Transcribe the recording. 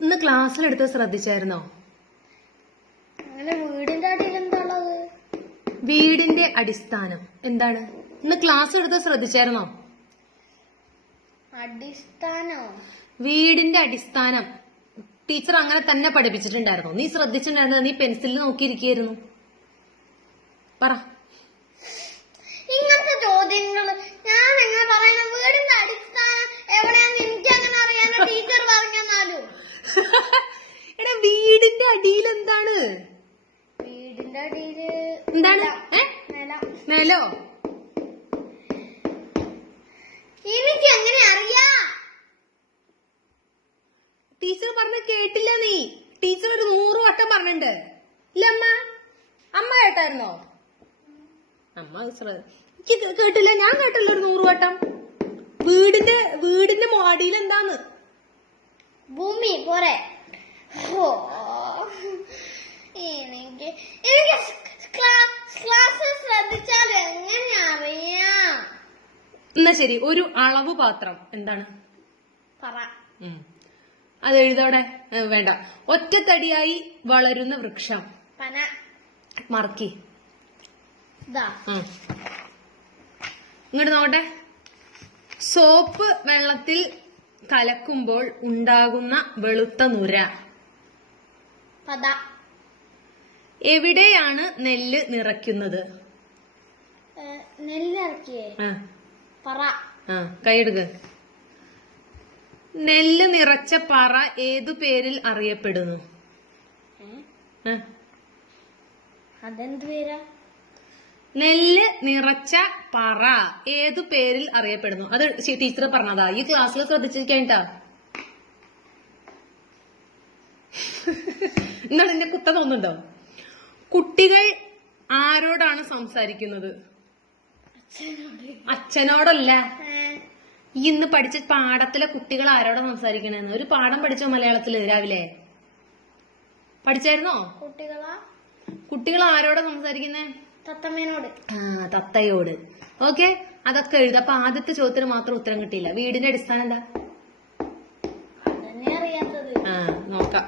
ഇന്ന് ക്ലാസ്സിലെടുത്ത് ശ്രദ്ധിച്ചായിരുന്നോ? വീടിന്റെ അടിയിൽ എന്താ ഉള്ളത്? വീടിന്റെ അടിസ്ഥാനം എന്താണ്? ഇന്ന് ക്ലാസ് എടുത്ത് ശ്രദ്ധിച്ചായിരുന്നോ? അടിസ്ഥാനോ? വീടിന്റെ അടിസ്ഥാനം ടീച്ചർ അങ്ങനെ തന്നെ പഠിപ്പിച്ചിട്ടുണ്ടായിരുന്നു. നീ ശ്രദ്ധിച്ചിട്ടുണ്ടായിരുന്നു? നീ പെൻസിലിൽ നോക്കിയിരിക്കുന്നു. പറ. ഇങ്ങനത്തെ ചോദ്യങ്ങൾ ഞാൻ എങ്ങനെ പറയണം? വീടിന്റെ അടിസ്ഥാനം എവിടെയാന്ന് എനിക്ക് അങ്ങനെ അറിയാനോ? ടീച്ചർ പറഞ്ഞാലും എടാ, വീടിന്റെ അടിയിൽ എന്താണ്? വീടിന്റെ അടിയില് എന്താണ്? നിലോ? എനിക്ക് എങ്ങനെ അറിയാ? ടീച്ചർ പറഞ്ഞ കേട്ടില്ല നീ? ടീച്ചർ ഒരു 100 വട്ടം പറഞ്ഞിട്ടുണ്ട്. ഇല്ല അമ്മ? അമ്മ കേട്ടായിരുന്നോ? അമ്മ എനിക്ക് കേട്ടില്ല. ഞാൻ കേട്ടില്ല ഒരു 100 വട്ടം. വീടിന്റെ അടിയിൽ എന്താന്ന്? ഭൂമി പോരെ. എനിക്ക് ക്ലാസ് ശ്രദ്ധിച്ചാൽ എങ്ങനെ അറിയാം? എന്നാ ശരി, ഒരു അളവ് പാത്രം എന്താണ്? പറ. അത് എഴുതവിടെ. വേണ്ട. ഒറ്റത്തടിയായി വളരുന്ന വൃക്ഷം. പന. മറക്കി. ഇങ്ങോട്ട് നോട്ടെ. സോപ്പ് വെള്ളത്തിൽ കലക്കുമ്പോൾ ഉണ്ടാകുന്ന വെളുത്ത നുര. പത. എവിടെയാണ് നെല്ല് നിറയ്ക്കുന്നത്? നെല്ല് ഇറക്കിയേ? പറ. കൈയെടുക്ക്. നെല്ല് നിറച്ച പറ ഏതു പേരിൽ അറിയപ്പെടുന്നു? അതെന്ത് പേരാ? നെല്ല് നിറച്ച പറ ഏതു പേരിൽ അറിയപ്പെടുന്നു? അത് ടീച്ചർ പറഞ്ഞതാ. ഈ ക്ലാസ്സിൽ ശ്രദ്ധിച്ചിരിക്കാ. എന്നാണ് എന്നെ കുത്ത തോന്നുന്നുണ്ടോ? കുട്ടികൾ ആരോടാണ് സംസാരിക്കുന്നത്? അച്ഛനോടല്ല. ഇന്ന് പഠിച്ച പാഠത്തിലെ കുട്ടികൾ ആരോടാ സംസാരിക്കണെന്ന് ഒരു പാഠം പഠിച്ചോ മലയാളത്തില് രാവിലെ? പഠിച്ചായിരുന്നോ? കുട്ടികൾ ആരോടാ സംസാരിക്കുന്നേ? തത്തമ്മേനോട്. തത്തയോട്. ഓക്കെ, അതൊക്കെ എഴുതാം. അപ്പൊ ആദ്യത്തെ ചോദ്യത്തിന് മാത്രം ഉത്തരം കിട്ടിയില്ല. വീടിന്റെ അടിസ്ഥാനം എന്താ? അതന്നെ അറിയാത്തത്. നോക്കാം.